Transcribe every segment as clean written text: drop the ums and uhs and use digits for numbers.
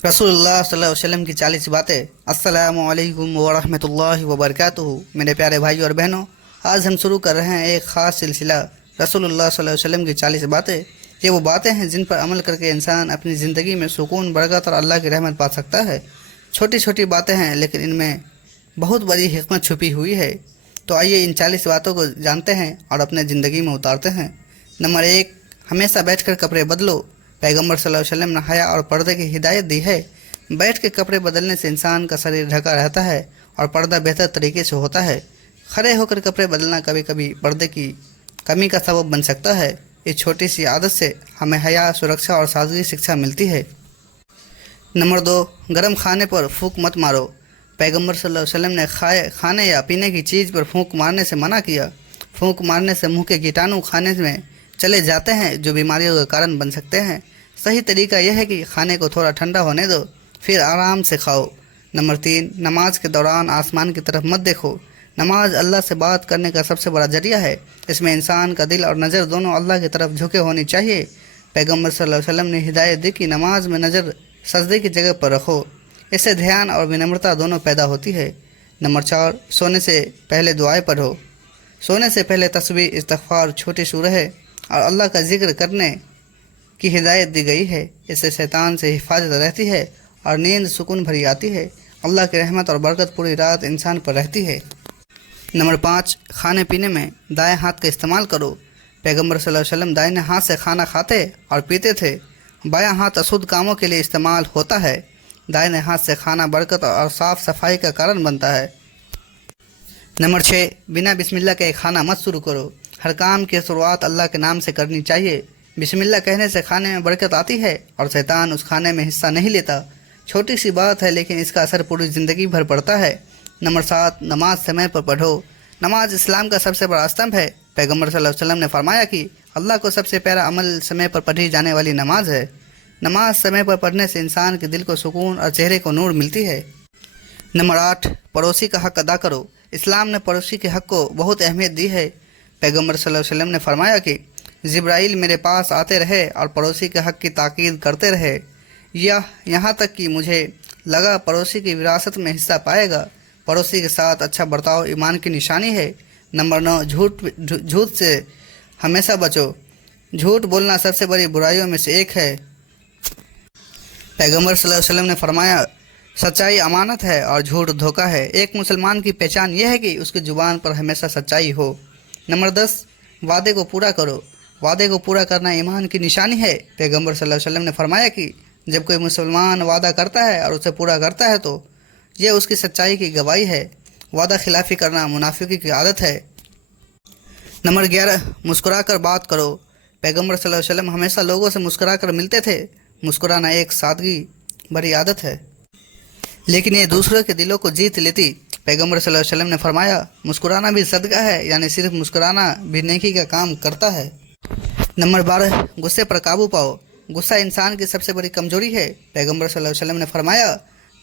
रसूलुल्लाह सल्लल्लाहु अलैहि वसल्लम की 40 बातें। अस्सलामु अलैकुम वरहमतुल्लाहि वबरकातुहू। मेरे प्यारे भाइयों और बहनों, आज हम शुरू कर रहे हैं एक ख़ास सिलसिला रसूलुल्लाह सल्लल्लाहु अलैहि वसल्लम की 40 बातें। ये वो बातें हैं जिन पर अमल करके इंसान अपनी ज़िंदगी में सुकून, बरकत और अल्लाह की रहमत पा सकता है। छोटी छोटी बातें हैं लेकिन इनमें बहुत बड़ी हिकमत छुपी हुई है। तो आइए इन 40 बातों को जानते हैं और अपने ज़िंदगी में उतारते हैं। नंबर 1, हमेशा बैठकर कपड़े बदलो। पैगंबर सल्लल्लाहु अलैहि वसल्लम ने हया और पर्दे की हिदायत दी है। बैठ के कपड़े बदलने से इंसान का शरीर ढका रहता है और पर्दा बेहतर तरीके से होता है। खड़े होकर कपड़े बदलना कभी कभी पर्दे की कमी का सबब बन सकता है। इस छोटी सी आदत से हमें हया, सुरक्षा और सादगी शिक्षा मिलती है। नंबर 2, गर्म खाने पर फूंक मत मारो। पैगंबर सल्लल्लाहु अलैहि वसल्लम ने खाने या पीने की चीज़ पर फूंक मारने से मना किया। फूंक मारने से मुंह के कीटाणु खाने में चले जाते हैं जो बीमारियों का कारण बन सकते हैं। सही तरीका यह है कि खाने को थोड़ा ठंडा होने दो, फिर आराम से खाओ। नंबर 3, नमाज के दौरान आसमान की तरफ मत देखो। नमाज अल्लाह से बात करने का सबसे बड़ा जरिया है। इसमें इंसान का दिल और नज़र दोनों अल्लाह की तरफ झुके होनी चाहिए। पैगंबर सल्लल्लाहु अलैहि वसल्लम ने हिदायत दी कि नमाज में नज़र सजदे की जगह पर रखो। इससे ध्यान और विनम्रता दोनों पैदा होती है। नंबर 4, सोने से पहले दुआएं पढ़ो। सोने से पहले तस्बीह, इस्तिग़फ़ार, छोटी सूरह और अल्लाह का जिक्र करने की हिदायत दी गई है। इससे शैतान से हिफाजत रहती है और नींद सुकून भरी आती है। अल्लाह की रहमत और बरकत पूरी रात इंसान पर रहती है। नंबर 5, खाने पीने में दाएं हाथ का इस्तेमाल करो। पैगंबर सल्लल्लाहु अलैहि वसल्लम दाहिने हाथ से खाना खाते और पीते थे। बायां हाथ अशुद्ध कामों के लिए इस्तेमाल होता है। दाहिने हाथ से खाना बरकत और साफ़ सफाई का कारण बनता है। नंबर 6, बिना बिस्मिल्लाह के खाना मत शुरू करो। हर काम की शुरुआत अल्लाह के नाम से करनी चाहिए। बिस्मिल्लाह कहने से खाने में बरकत आती है और शैतान उस खाने में हिस्सा नहीं लेता। छोटी सी बात है लेकिन इसका असर पूरी ज़िंदगी भर पड़ता है। नंबर 7, नमाज समय पर पढ़ो। नमाज इस्लाम का सबसे बड़ा स्तंभ है। पैगंबर सल्लल्लाहु अलैहि वसल्लम ने फरमाया कि अल्लाह को सबसे प्यारा अमल समय पर पढ़ी जाने वाली नमाज है। नमाज समय पर पढ़ने से इंसान के दिल को सुकून और चेहरे को नूर मिलती है। नंबर 8, पड़ोसी का हक अदा करो। इस्लाम ने पड़ोसी के हक को बहुत अहमियत दी है। पैगंबर सल्लल्लाहु अलैहि वसल्लम ने फरमाया कि जिब्राइल मेरे पास आते रहे और पड़ोसी के हक की ताकीद करते रहे, यहाँ तक कि मुझे लगा पड़ोसी की विरासत में हिस्सा पाएगा। पड़ोसी के साथ अच्छा बर्ताव ईमान की निशानी है। नंबर 9, झूठ से हमेशा बचो। झूठ बोलना सबसे बड़ी बुराइयों में से एक है। पैगंबर सल्लल्लाहु अलैहि वसल्लम ने फरमाया, सच्चाई अमानत है और झूठ धोखा है। एक मुसलमान की पहचान यह है कि उसकी ज़ुबान पर हमेशा सच्चाई हो। नंबर 10, वादे को पूरा करो। वादे को पूरा करना ईमान की निशानी है। पैगंबर सल्लल्लाहु अलैहि वसल्लम ने फरमाया कि जब कोई मुसलमान वादा करता है और उसे पूरा करता है तो यह उसकी सच्चाई की गवाही है। वादा खिलाफ़ी करना मुनाफिकी की आदत है। नंबर 11, मुस्कुरा कर बात करो। पैगंबर सल्लल्लाहु अलैहि वसल्लम हमेशा लोगों से मुस्कुरा कर मिलते थे। मुस्कुराना एक सादगी भरी आदत है लेकिन ये दूसरों के दिलों को जीत लेती। पैगंबर सल्लल्लाहु अलैहि वसल्लम ने फरमाया, मुस्कुराना भी सदका है, यानी सिर्फ मुस्कुराना भी नेकी का काम करता है। नंबर 12, गुस्से पर काबू पाओ। गुस्सा इंसान की सबसे बड़ी कमजोरी है। पैगंबर सल्लल्लाहु अलैहि वसल्लम ने फरमाया,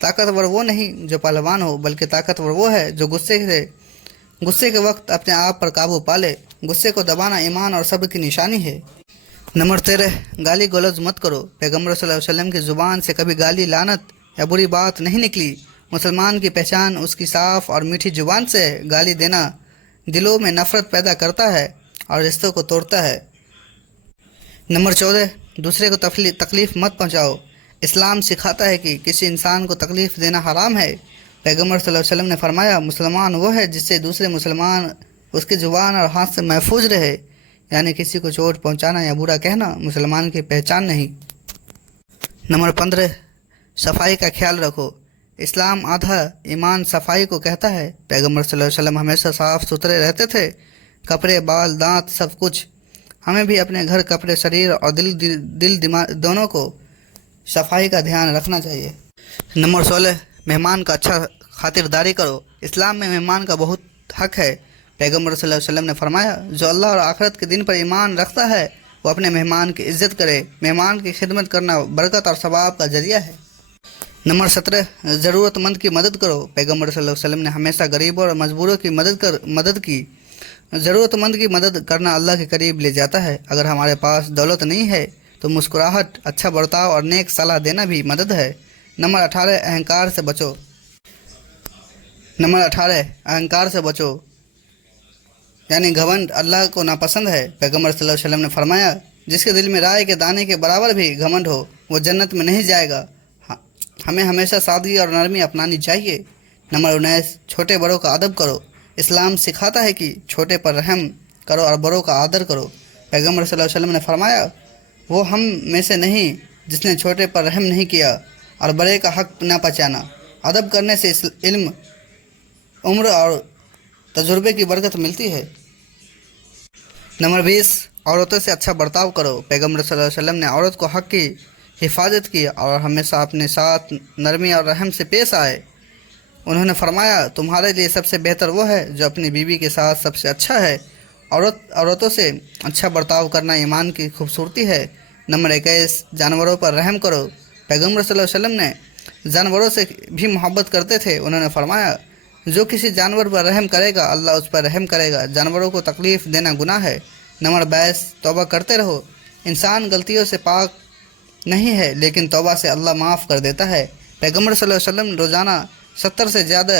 ताकतवर वो नहीं जो पहलवान हो, बल्कि ताकतवर वो है जो गुस्से के वक्त अपने आप पर काबू पा ले। गुस्से को दबाना ईमान और सब्र की निशानी है। नंबर 13, गाली गलौज मत करो। पैगंबर सल्लल्लाहु अलैहि वसल्लम की ज़ुबान से कभी गाली, लानत या बुरी बात नहीं निकली। मुसलमान की पहचान उसकी साफ़ और मीठी ज़ुबान से है। गाली देना दिलों में नफ़रत पैदा करता है और रिश्तों को तोड़ता है। नंबर 14, दूसरे को तकलीफ़ मत पहुंचाओ। इस्लाम सिखाता है कि किसी इंसान को तकलीफ़ देना हराम है। पैगंबर सल्लल्लाहु अलैहि वसल्लम ने फरमाया, मुसलमान वो है जिससे दूसरे मुसलमान उसकी ज़ुबान और हाथ से महफूज रहे, यानी किसी को चोट पहुंचाना या बुरा कहना मुसलमान की पहचान नहीं। नंबर 15, सफाई का ख्याल रखो। इस्लाम आधा ईमान सफाई को कहता है। पैगंबर सल्लल्लाहु अलैहि वसल्लम हमेशा साफ़ सुथरे रहते थे। कपड़े, बाल, दांत, सब कुछ। हमें भी अपने घर, कपड़े, शरीर और दिल दिमाग दोनों को सफाई का ध्यान रखना चाहिए। नंबर 16, मेहमान का अच्छा खातिरदारी करो। इस्लाम में मेहमान का बहुत हक है। पैगंबर सल्लल्लाहु अलैहि वसल्लम ने फरमाया, जो अल्लाह और आखिरत के दिन पर ईमान रखता है वो अपने मेहमान की इज़्ज़त करे। मेहमान की खिदमत करना बरकत और सवाब का जरिया है। नंबर 17, ज़रूरतमंद की मदद करो। पैगंबर सल्लल्लाहु अलैहि वसल्लम ने हमेशा गरीबों और मजबूरों की मदद की। ज़रूरतमंद की मदद करना अल्लाह के करीब ले जाता है। अगर हमारे पास दौलत नहीं है तो मुस्कुराहट, अच्छा बर्ताव और नेक सलाह देना भी मदद है। नंबर 18 अहंकार से बचो। नंबर 18 अहंकार से बचो, यानी घमंड अल्लाह को नापसंद है। पैगम्बर सल्लल्लाहु अलैहि वसल्लम ने फरमाया, जिसके दिल में राय के दाने के बराबर भी घमंड हो वो जन्नत में नहीं जाएगा। हमें हमेशा सादगी और नरमी अपनानी चाहिए। नंबर 19 छोटे बड़ों का अदब करो। इस्लाम सिखाता है कि छोटे पर रहम करो और बड़ों का आदर करो। पैगम्बर सल्लल्लाहु अलैहि वसल्लम ने फरमाया, वो हम में से नहीं जिसने छोटे पर रहम नहीं किया और बड़े का हक न पहचाना। अदब करने से इल्म, उम्र और तजुर्बे की बरकत मिलती है। नंबर 20 औरतों से अच्छा बर्ताव करो। पैगम्बर सल्लल्लाहु अलैहि वसल्लम ने औरत को हक की हिफाजत की और हमेशा अपने साथ नरमी और रहम से पेश आए। उन्होंने फरमाया, तुम्हारे लिए सबसे बेहतर वो है जो अपनी बीवी के साथ सबसे अच्छा है। औरतों से अच्छा बर्ताव करना ईमान की खूबसूरती है। नंबर 21 जानवरों पर रहम करो। पैगम्बर सल्लल्लाहु अलैहि वसल्लम ने जानवरों से भी मोहब्बत करते थे। उन्होंने फरमाया, जो किसी जानवर पर रहम करेगा अल्लाह उस पर रहम करेगा। जानवरों को तकलीफ़ देना गुनाह है। नंबर 22 तौबा करते रहो। इंसान गलतियों से पाक नहीं है, लेकिन तौबा से अल्लाह माफ़ कर देता है। पैगम्बर सल्लल्लाहु अलैहि वसल्लम रोज़ाना 70 से ज़्यादा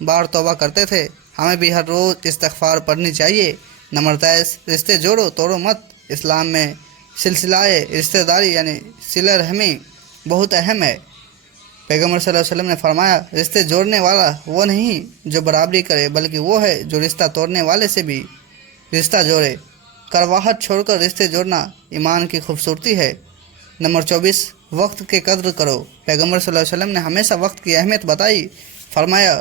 बार तौबा करते थे। हमें भी हर रोज़ इस्तिग़फ़ार पढ़नी चाहिए। नंबर 23 रिश्ते जोड़ो तोड़ो मत। इस्लाम में सिलसिलाए रिश्तेदारी यानी सिला रहमी बहुत अहम है। पैगम्बर सल्लल्लाहु अलैहि वसल्लम ने फरमाया, रिश्ते जोड़ने वाला वो नहीं जो बराबरी करे, बल्कि वो है जो रिश्ता तोड़ने वाले से भी रिश्ता जोड़े। करवाहट छोड़कर रिश्ते जोड़ना ईमान की खूबसूरती है। नंबर 24 वक्त की कद्र करो। पैगम्बर सल्लल्लाहु अलैहि वसल्लम ने हमेशा वक्त की अहमियत बताई। फरमाया,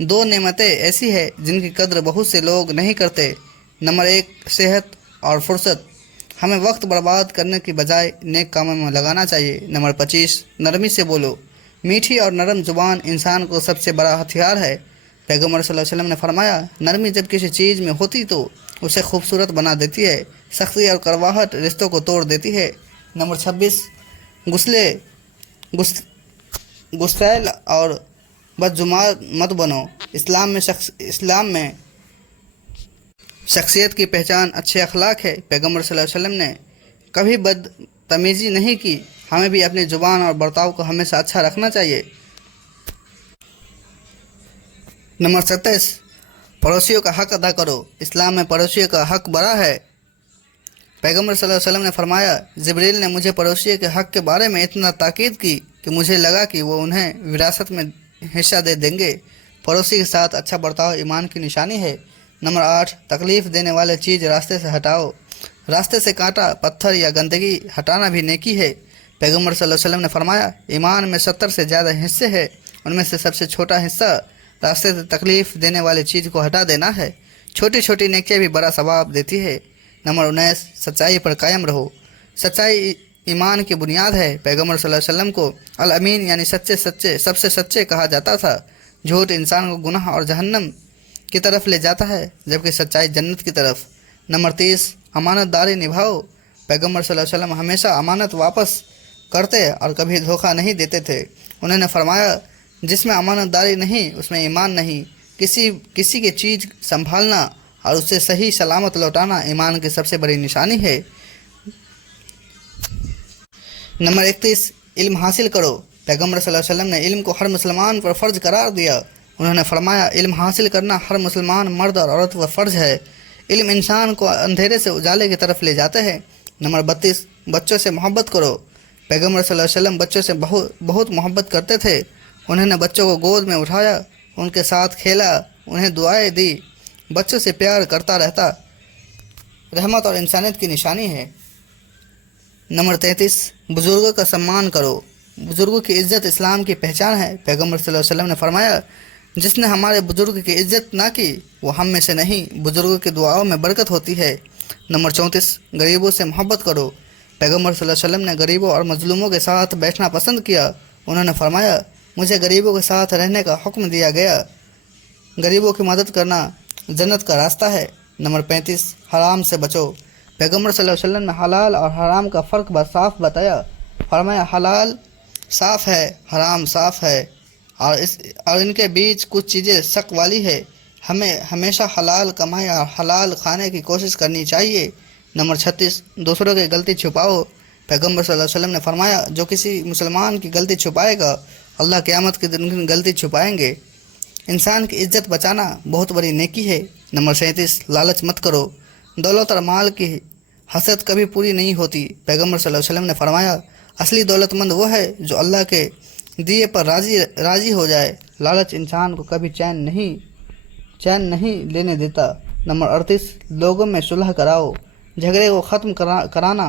दो नेमतें ऐसी है जिनकी कद्र बहुत से लोग नहीं करते। नंबर 1 सेहत और फुर्सत। हमें वक्त बर्बाद करने की बजाय नेक कामों में लगाना चाहिए। नंबर 25 नरमी से बोलो। मीठी और नरम ज़ुबान इंसान को सबसे बड़ा हथियार है। पैगम्बर सल्लल्लाहु अलैहि वसल्लम ने फरमाया, नरमी जब किसी चीज़ में होती तो उसे खूबसूरत बना देती है। सख्ती और कड़वाहट रिश्तों को तोड़ देती है। नंबर 26 गुस्सैल और बदजुबान मत बनो। इस्लाम में शख्सियत की पहचान अच्छे अखलाक है। पैगम्बर सल्लल्लाहु अलैहि वसल्लम ने कभी बदतमीज़ी नहीं की। हमें भी अपनी ज़ुबान और बर्ताव को हमेशा अच्छा रखना चाहिए। नंबर 27 पड़ोसियों का हक अदा करो। इस्लाम में पड़ोसियों का हक बड़ा है। पैगम्बर सल्लल्लाहु अलैहि वसल्लम ने फरमाया, जिब्रील ने मुझे पड़ोसियों के हक के बारे में इतना ताकीद की कि मुझे लगा कि वो उन्हें विरासत में हिस्सा दे देंगे। पड़ोसी के साथ अच्छा बर्ताव ईमान की निशानी है। नंबर 8 तकलीफ़ देने वाले चीज़ रास्ते से हटाओ। रास्ते से कांटा, पत्थर या गंदगी हटाना भी नेकी है। पैगम्बर सल्लल्लाहु अलैहि वसल्लम ने फरमाया, ईमान में 70 से ज़्यादा हिस्से हैं, उनमें से सबसे छोटा हिस्सा रास्ते से तकलीफ़ देने वाली चीज़ को हटा देना है। छोटी छोटी नेकियां भी बड़ा सवाब देती है। नंबर 19 सच्चाई पर कायम रहो। सच्चाई ईमान की बुनियाद है। पैगम्बर सल्लल्लाहु अलैहि वसल्लम को अल अमीन यानी सबसे सच्चे कहा जाता था। झूठ इंसान को गुनाह और जहन्नम की तरफ ले जाता है, जबकि सच्चाई जन्नत की तरफ। नंबर 30 अमानतदारी निभाओ। पैगम्बर सल्लल्लाहु अलैहि वसल्लम हमेशा अमानत वापस करते और कभी धोखा नहीं देते थे। उन्होंने फरमाया, जिसमें अमानतदारी नहीं उसमें ईमान नहीं। किसी की चीज़ संभालना और उसे सही सलामत लौटाना ईमान की सबसे बड़ी निशानी है। नंबर 31 इल्म हासिल करो। पैगम्बर सल्लल्लाहु अलैहि वसल्लम ने इल्म को हर मुसलमान पर फ़र्ज करार दिया। उन्होंने फरमाया, इल्म हासिल करना हर मुसलमान मर्द और औरत पर फ़र्ज है। इल्म इंसान को अंधेरे से उजाले की तरफ ले जाता है। नंबर 32 बच्चों से मोहब्बत करो। पैगम्बर सल्लल्लाहु अलैहि वसल्लम बच्चों से बहुत मोहब्बत करते थे। उन्होंने बच्चों को गोद में उठाया, उनके साथ खेला, उन्हें दुआएं दी। बच्चों से प्यार करता रहता रहमत और इंसानियत की निशानी है। नंबर 33 बुज़ुर्गों का सम्मान करो। बुज़ुर्गों की इज़्ज़त इस्लाम की पहचान है। पैगम्बर सल्लल्लाहु अलैहि वसल्लम ने फरमाया, जिसने हमारे बुज़ुर्ग की इज़्ज़त ना की वो हम में से नहीं। बुज़ुर्गों की दुआओं में बरकत होती है। नंबर 34 गरीबों से मोहब्बत करो। पैगम्बर सल्लल्लाहु अलैहि वसल्लम ने गरीबों और मजलूमों के साथ बैठना पसंद किया। उन्होंने फरमाया, मुझे गरीबों के साथ रहने का हुक्म दिया गया। गरीबों की मदद करना जन्नत का रास्ता है। नंबर 35 हराम से बचो। पैगम्बर सल्लल्लाहु अलैहि वसल्लम ने हलाल और हराम का फ़र्क साफ बताया। फरमाया, हलाल साफ़ है, हराम साफ़ है और इनके बीच कुछ चीज़ें शक वाली है। हमें हमेशा हलाल कमाई और हलाल खाने की कोशिश करनी चाहिए। नंबर 36 दूसरों की गलती छुपाओ। पैगम्बर सल्लल्लाहु अलैहि वसल्लम ने फरमाया, जो किसी मुसलमान की गलती छुपाएगा اللہ قیامت کے دن غلطی چھپائیں گے۔ انسان کی عزت بچانا بہت بڑی نیکی ہے۔ نمبر 37، لالچ مت کرو۔ دولت اور مال کی حسرت کبھی پوری نہیں ہوتی۔ پیغمبر صلی اللہ علیہ وسلم نے فرمایا، اصلی دولت مند وہ ہے جو اللہ کے دیے پر راضی ہو جائے۔ لالچ انسان کو کبھی چین نہیں لینے دیتا۔ نمبر 38، لوگوں میں صلح کراؤ۔ جھگڑے کو ختم کرانا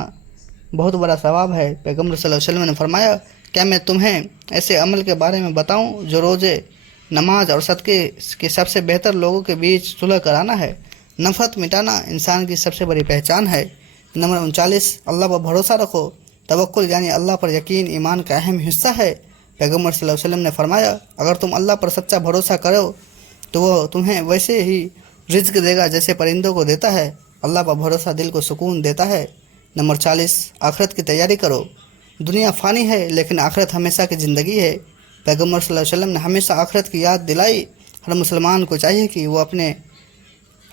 بہت بڑا ثواب ہے۔ پیغمبر صلی اللہ علیہ وسلم نے فرمایا، کیا میں تمہیں ایسے عمل کے بارے میں بتاؤں جو روزے، نماز اور صدقے کے سب سے بہتر لوگوں کے بیچ صلح کرانا ہے؟ نفرت مٹانا انسان کی سب سے بڑی پہچان ہے۔ نمبر 39، اللہ پر بھروسہ رکھو۔ توکل یعنی اللہ پر یقین ایمان کا اہم حصہ ہے۔ پیغمبر صلی اللہ علیہ وسلم نے فرمایا، اگر تم اللہ پر سچا بھروسہ کرو تو وہ تمہیں ویسے ہی رزق دے گا جیسے پرندوں کو دیتا ہے۔ اللہ پر بھروسہ دل کو سکون دیتا ہے۔ نمبر 40، آخرت کی تیاری کرو۔ دنیا فانی ہے لیکن آخرت ہمیشہ کی زندگی ہے۔ پیغمبر صلی اللہ علیہ وسلم نے ہمیشہ آخرت کی یاد دلائی۔ ہر مسلمان کو چاہیے کہ وہ اپنے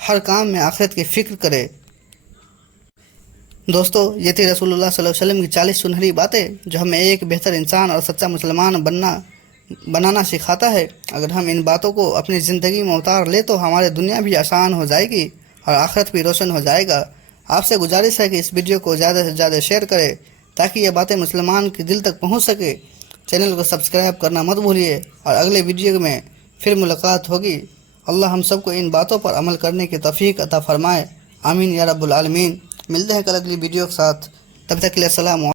ہر کام میں آخرت کی فکر کرے۔ دوستو، یہ تھی رسول اللہ صلی اللہ علیہ وسلم کی 40 سنہری باتیں جو ہمیں ایک بہتر انسان اور سچا مسلمان بنانا سکھاتا ہے۔ اگر ہم ان باتوں کو اپنی زندگی میں اتار لیں تو ہماری دنیا بھی آسان ہو جائے گی اور آخرت بھی روشن ہو جائے گا۔ آپ سے گزارش ہے کہ اس ویڈیو کو زیادہ سے زیادہ شیئر کریں تاکہ یہ باتیں مسلمان کے دل تک پہنچ سکے۔ چینل کو سبسکرائب کرنا مت بھولیے اور اگلے ویڈیو میں پھر ملاقات ہوگی۔ اللہ ہم سب کو ان باتوں پر عمل کرنے کی توفیق عطا فرمائے۔ آمین یا رب العالمین۔ ملتے ہیں کل اگلی ویڈیو کے ساتھ، تب تک کے لیے السلام علیکم۔